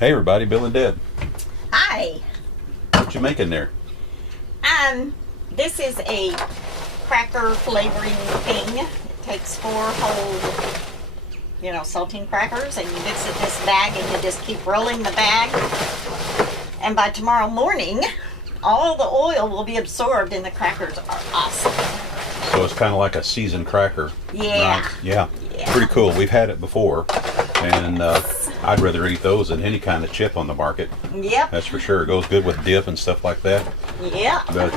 Hey everybody, Bill and Deb. Hi. What you making there? This is a cracker flavoring thing. It takes 4 whole, saltine crackers, and you mix it in this bag, and you just keep rolling the bag. And by tomorrow morning, all the oil will be absorbed, and the crackers are awesome. So it's kind of like a seasoned cracker. Yeah. Right? Yeah. Pretty cool. We've had it before, and I'd rather eat those than any kind of chip on the market. Yep. That's for sure. It goes good with dip and stuff like that. Yeah. But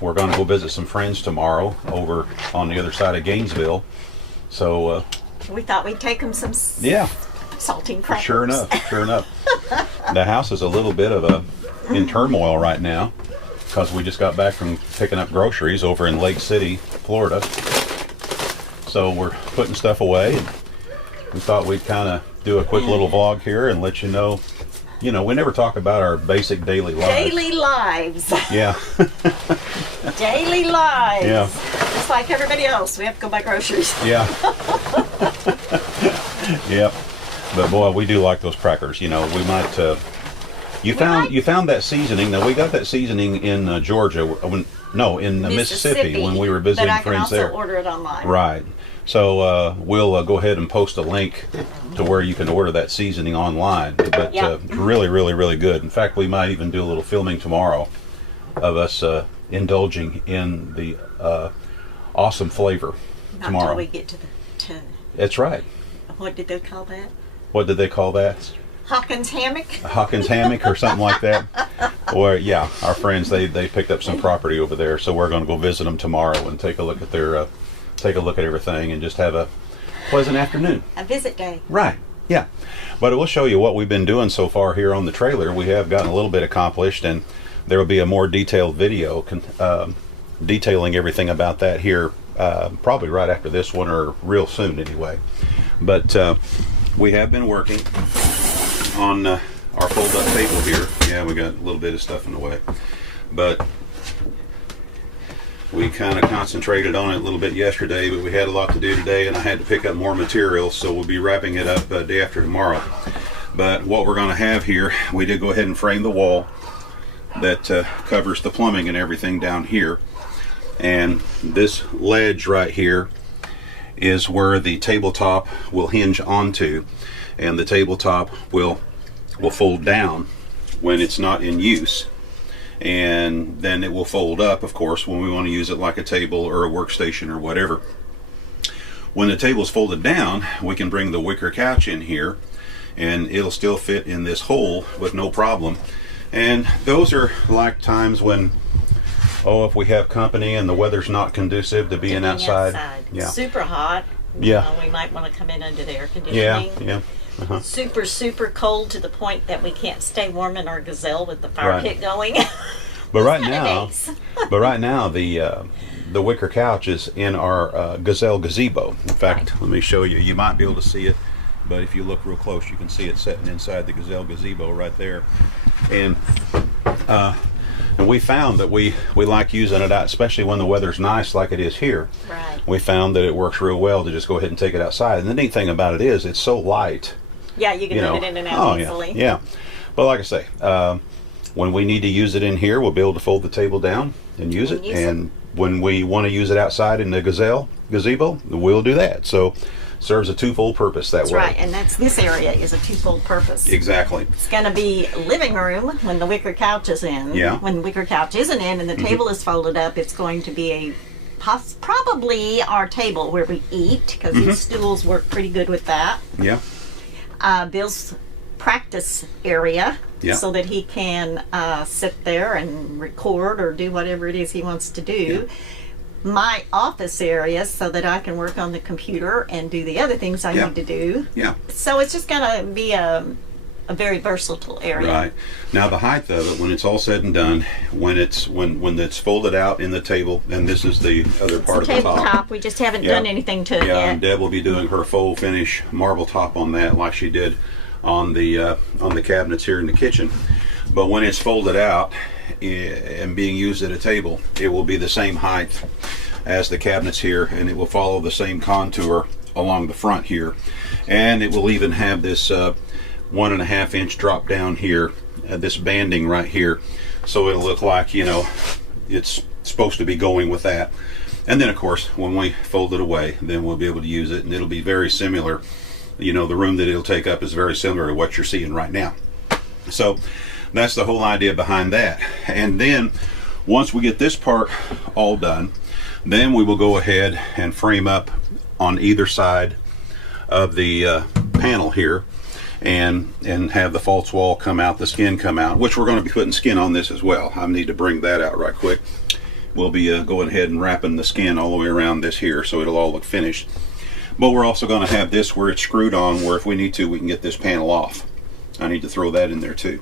we're going to go visit some friends tomorrow over on the other side of Gainesville. So we thought we'd take them some saltine crackers. Sure enough. The house is a little bit in turmoil right now because we just got back from picking up groceries over in Lake City, Florida. So we're putting stuff away, and we thought we'd kind of do a quick little vlog here and let you know. We never talk about our basic daily lives. Daily lives. Yeah. Daily lives. Yeah. Just like everybody else, we have to go buy groceries. Yeah. Yep. But boy, we do like those crackers. We might. You found that seasoning. Now we got that seasoning in Georgia. In Mississippi when we were visiting friends there. But I can also order it online. Right. So we'll go ahead and post a link to where you can order that seasoning online. But really, really, really good. In fact, we might even do a little filming tomorrow of us indulging in the awesome flavor tomorrow. Until we get to the That's right. What did they call that? What did they call that? Hawkins hammock? Hawkins hammock or something like that. Or our friends they picked up some property over there, so we're going to go visit them tomorrow and take a look at everything and just have a pleasant afternoon. A visit day. Right. Yeah. But we'll show you what we've been doing so far here on the trailer. We have gotten a little bit accomplished, and there will be a more detailed video detailing everything about that here probably right after this one or real soon anyway. But we have been working on our fold-up table here. Yeah, we got a little bit of stuff in the way, but we kind of concentrated on it a little bit yesterday, but we had a lot to do today, and I had to pick up more material, so we'll be wrapping it up day after tomorrow. But what we're going to have here, we did go ahead and frame the wall that covers the plumbing and everything down here, and this ledge right here is where the tabletop will hinge onto, and the tabletop will fold down when it's not in use, and then it will fold up, of course, when we want to use it like a table or a workstation or whatever. When the table's folded down, we can bring the wicker couch in here, and it'll still fit in this hole with no problem. And those are like times when, if we have company and the weather's not conducive to being outside. Yeah. Super hot. Yeah. We might want to come in under the air conditioning. Yeah. Uh-huh. Super, super cold to the point that we can't stay warm in our Gazelle with the fire pit going. But right now, the wicker couch is in our Gazelle gazebo. In fact, let me show you. You might be able to see it, but if you look real close, you can see it sitting inside the Gazelle gazebo right there. And we found that we like using it out, especially when the weather's nice like it is here. Right. We found that it works real well to just go ahead and take it outside. And the neat thing about it is it's so light. Yeah, you can move it in and out easily. Yeah. But like I say, when we need to use it in here, we'll be able to fold the table down and use it. And when we want to use it outside in the gazebo, we'll do that. So serves a twofold purpose that way. That's right, and this area is a twofold purpose. Exactly. It's going to be living room when the wicker couch is in. Yeah. When the wicker couch isn't in and the table is folded up, it's going to be probably our table where we eat, because these stools work pretty good with that. Yeah. Bill's practice area, yeah, so that he can sit there and record or do whatever it is he wants to do. Yeah. My office area, so that I can work on the computer and do the other things I need to do. Yeah. So it's just going to be a very versatile area. Right. Now the height of it, when it's all said and done, when it's folded out in the table, and this is the other part of the tabletop. We just haven't done anything to it yet. And Deb will be doing her full finish marble top on that, like she did on the cabinets here in the kitchen. But when it's folded out and being used at a table, it will be the same height as the cabinets here, and it will follow the same contour along the front here, and it will even have this 1.5 inch drop down here, this banding right here, so it'll look like, you know, it's supposed to be going with that. And then of course when we fold it away, then we'll be able to use it, and it'll be very similar. You know, the room that it'll take up is very similar to what you're seeing right now. So that's the whole idea behind that. And then once we get this part all done, then we will go ahead and frame up on either side of the panel here, and have the false wall come out, the skin come out, which we're going to be putting skin on this as well. I need to bring that out right quick. We'll be going ahead and wrapping the skin all the way around this here, so it'll all look finished. But we're also going to have this where it's screwed on, where if we need to, we can get this panel off. I need to throw that in there too,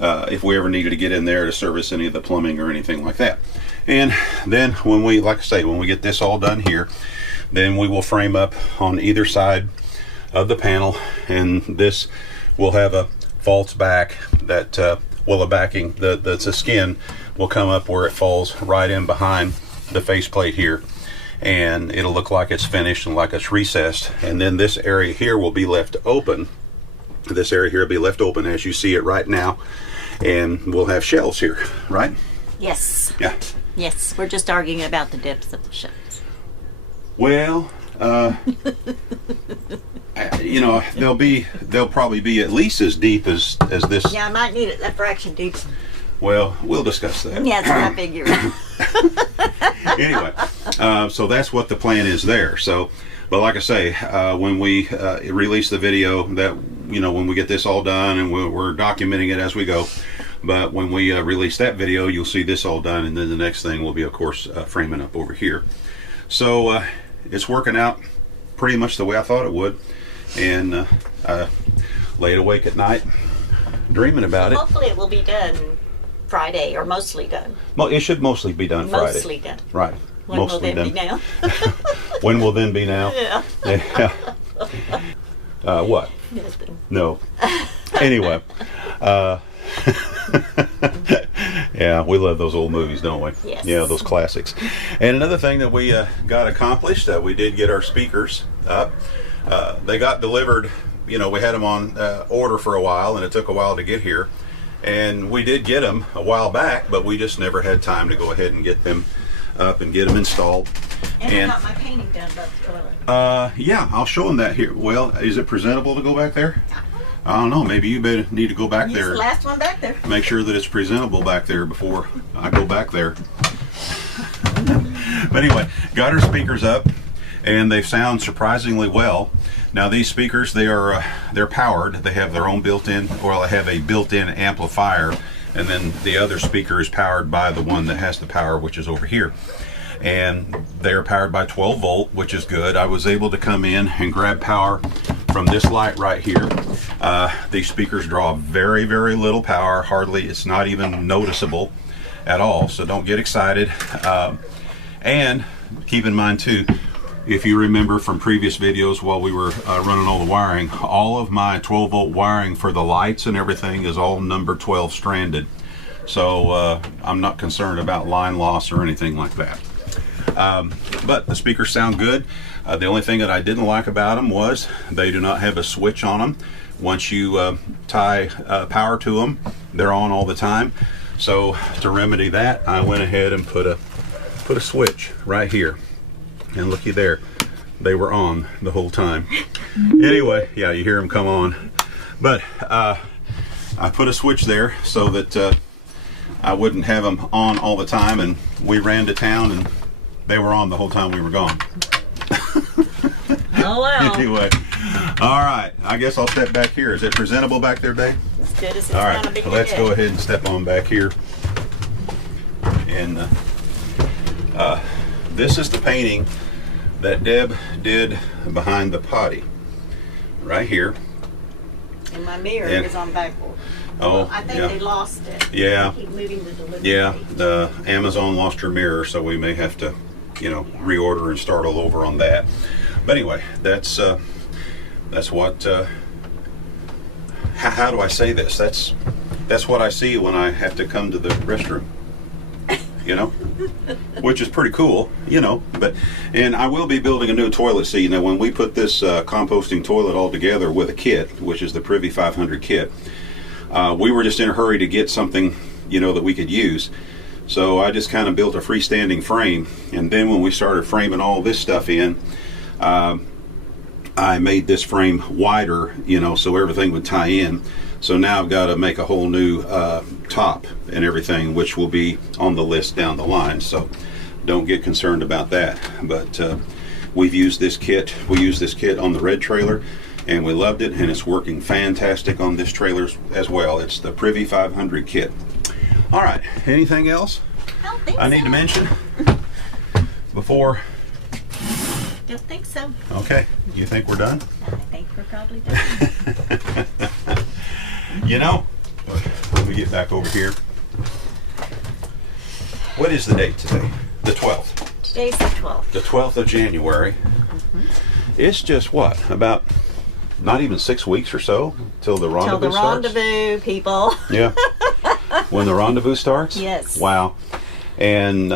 if we ever needed to get in there to service any of the plumbing or anything like that. And then when we, like I say, when we get this all done here, then we will frame up on either side of the panel, and this will have a false back that well, the backing, the skin will come up where it falls right in behind the faceplate here, and it'll look like it's finished and like it's recessed. And then this area here will be left open. This area here will be left open as you see it right now, and we'll have shelves here, right? Yes. Yeah. Yes, we're just arguing about the depths of the shelves. Well, you know, they'll probably be at least as deep as this. Yeah, I might need it that fraction deep. Well, we'll discuss that. Yeah, that's what I figured. Anyway, so that's what the plan is there. So, but like I say, when we release the video, that, you know, when we get this all done, and we're documenting it as we go. But when we release that video, you'll see this all done, and then the next thing will be, of course, framing up over here. So it's working out pretty much the way I thought it would, and I laid awake at night dreaming about it. Hopefully it will be done Friday, or mostly done. Well, it should mostly be done Friday. Mostly done. Right. When mostly will then done. be now? When will then be now? Yeah. Yeah. What? Nothing. No. Anyway. Yeah, we love those old movies, don't we? Yes. Yeah, those classics. And another thing that we got accomplished, we did get our speakers up. They got delivered, you know, we had them on order for a while, and it took a while to get here. And we did get them a while back, but we just never had time to go ahead and get them up and get them installed. And I got my painting done about the toilet. Yeah, I'll show them that here. Well, is it presentable to go back there? I don't know. Maybe you better need to go back Use there. the last one back there. Make sure that it's presentable back there before I go back there. But anyway, got our speakers up, and they sound surprisingly well. Now these speakers, they're powered. They have their own built-in, well, they have a built-in amplifier, and then the other speaker is powered by the one that has the power, which is over here. And they're powered by 12 volt, which is good. I was able to come in and grab power from this light right here. These speakers draw very, very little power. Hardly, it's not even noticeable at all. So don't get excited. And keep in mind too, if you remember from previous videos while we were running all the wiring, all of my 12 volt wiring for the lights and everything is all number 12 stranded. So I'm not concerned about line loss or anything like that. But the speakers sound good. The only thing that I didn't like about them was they do not have a switch on them. Once you tie power to them, they're on all the time. So to remedy that, I went ahead and put a switch right here. And looky there, they were on the whole time. Anyway, yeah, you hear them come on. But I put a switch there so that I wouldn't have them on all the time, and we ran to town and they were on the whole time we were gone. Oh well. Anyway, all right, I guess I'll step back here. Is it presentable back there, Dave? As good as it's All gonna be right, let's today. go ahead and step on back here. And this is the painting that Deb did behind the potty, right here. And my mirror And- is on backward. Oh, I think yeah. they lost it. Yeah. They keep moving the delivery Yeah, date. the Amazon lost her mirror, so we may have to, you know, reorder and start all over on that. But anyway, that's what. How do I say this? That's what I see when I have to come to the restroom. You know. which is pretty cool, you know. And I will be building a new toilet seat. Now, when we put this composting toilet all together with a kit, which is the Privy 500 kit, we were just in a hurry to get something, you know, that we could use. So I just kind of built a freestanding frame, and then when we started framing all this stuff in, I made this frame wider, you know, so everything would tie in. So now I've got to make a whole new top and everything, which will be on the list down the line. So don't get concerned about that. But we've used this kit. We used this kit on the red trailer, and we loved it, and it's working fantastic on this trailer as well. It's the Privy 500 kit. All right. Anything else I don't think I need so. to mention before? Don't think so. Okay. You think we're done? I think we're probably done. You know, let me get back over here. What is the date today? The 12th. Today's the 12th. The 12th of January. It's just what? About not even 6 weeks or so till the rendezvous Till the starts? rendezvous, people. Yeah. When the rendezvous starts? Yes. Wow. And,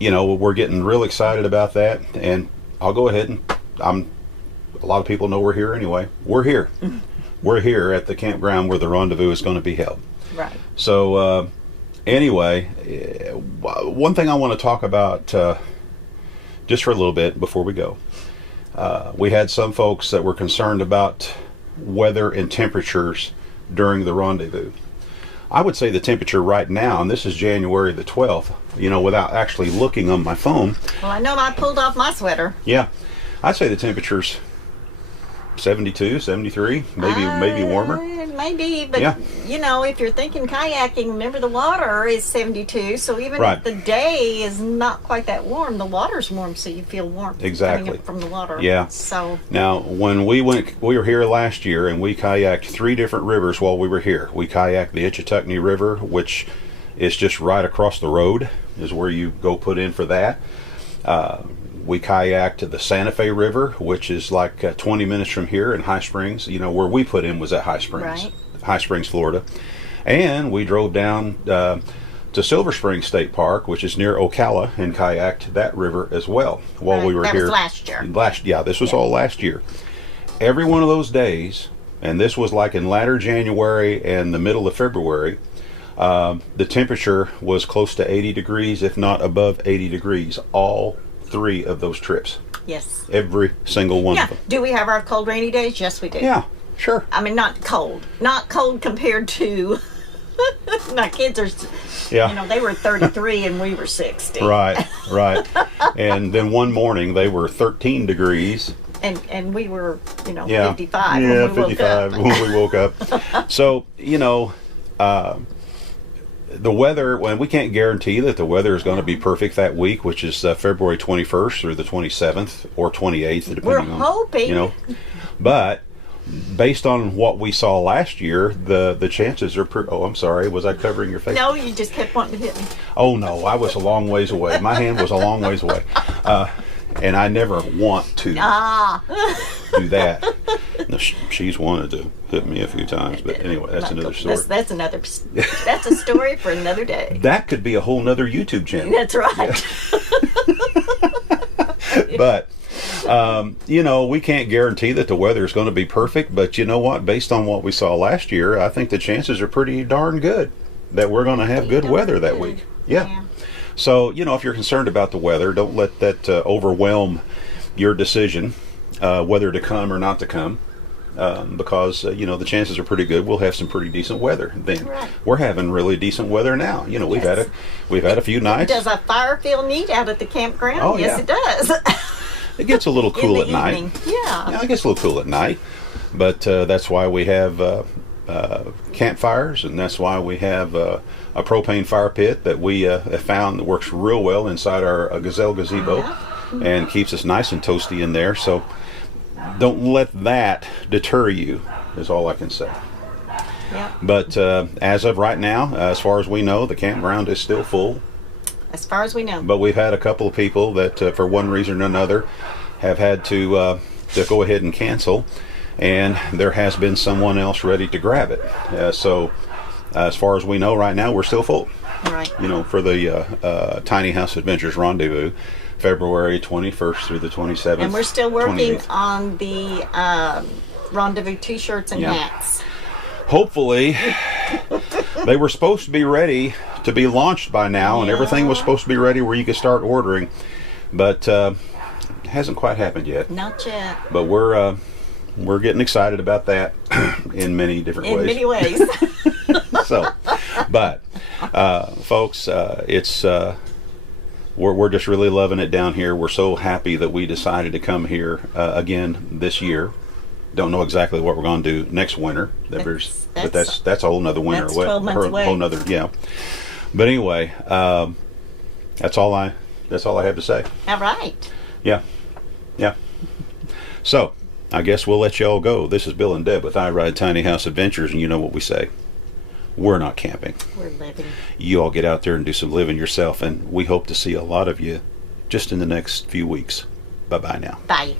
you know, we're getting real excited about that. And I'll go ahead and a lot of people know we're here anyway. We're here. We're here at the campground where the rendezvous is going to be held. Right. So, anyway, one thing I want to talk about just for a little bit before we go. We had some folks that were concerned about weather and temperatures during the rendezvous. I would say the temperature right now, and this is January the 12th, you know, without actually looking on my phone. Well, I know I pulled off my sweater. Yeah, I'd say the temperature's 72, 73, maybe warmer. Maybe, but Yeah. you know, if you're thinking kayaking, remember the water is 72, so even Right. if the day is not quite that warm, the water's warm, so you feel warmth Exactly. coming up from the water. Yeah. So Now, when we were here last year, and we kayaked 3 different rivers while we were here. We kayaked the Itchituckney River, which is just right across the road, is where you go put in for that. We kayaked the Santa Fe River, which is like 20 minutes from here in High Springs. You know, where we put in was at High Springs, Right. High Springs, Florida. And we drove down to Silver Springs State Park, which is near Ocala, and kayaked that river as well while we Right. were That here. was last year. This was all last year. Every one of those days, and this was like in latter January and the middle of February, the temperature was close to 80 degrees, if not above 80 degrees, all 3 of those trips. yes. Every single one Yeah. of them. Do we have our cold rainy days? Yes, we do. Yeah, sure. I mean, not cold compared to my kids are. Yeah. You know, they were 33 and we were 60. Right, right. And then one morning they were 13 degrees. And we were, you know, Yeah. 55 Yeah, when we 55 woke up. when we woke up. So, you know, the weather, when we can't guarantee that the weather is going to be perfect that week, which is February 21st through the 27th or 28th, depending We're on, hoping. you know. But based on what we saw last year, the chances are pretty. Oh, I'm sorry. Was I covering your face? No, you just kept wanting to hit me. Oh, no. I was a long ways away. My hand was a long ways away. And I never want to do that. No, she's wanted to hit me a few times, but anyway, that's another story. That's another. That's a story for another day. That could be a whole nother YouTube channel. That's right. But, you know, we can't guarantee that the weather is going to be perfect, but you know what? Based on what we saw last year, I think the chances are pretty darn good that we're going to have good weather that week. Yeah. So, you know, if you're concerned about the weather, don't let that overwhelm your decision whether to come or not to come. Because you know, the chances are pretty good we'll have some pretty decent weather then. Right. We're having really decent weather now. You know, we've had a few nights. Does a fire feel neat out at the campground? Oh, yes, yeah. it does. It gets a little In cool the at night. evening. Yeah. Yeah, it gets a little cool at night, but that's why we have campfires, and that's why we have a propane fire pit that we have found that works real well inside our Gazelle gazebo, and keeps us nice and toasty in there. So don't let that deter you, is all I can say. Yeah. But as of right now, as far as we know, the campground is still full. As far as we know. But we've had a couple of people that, for one reason or another, have had to go ahead and cancel, and there has been someone else ready to grab it. So as far as we know right now, we're still full. Right. You know, for the Tiny House Adventures Rendezvous, February 21st through the 27th. And we're still working 28th. on the rendezvous T-shirts and Yeah. hats. Hopefully, they were supposed to be ready to be launched by now, and everything was supposed to be ready where you could start ordering, but it hasn't quite happened yet. Not yet. But we're getting excited about that in many different In ways. many ways. So, but folks, it's we're just really loving it down here. We're so happy that we decided to come here again this year. Don't know exactly what we're going to do next winter. But that's a whole nother winter that's 12 months away. Whole nother, yeah. But anyway, that's all I have to say. All right. Yeah. So, I guess we'll let y'all go. This is Bill and Deb with I Ride Tiny House Adventures, and you know what we say. We're not camping. We're living. You all get out there and do some living yourself, and we hope to see a lot of you just in the next few weeks. Bye-bye now. Bye.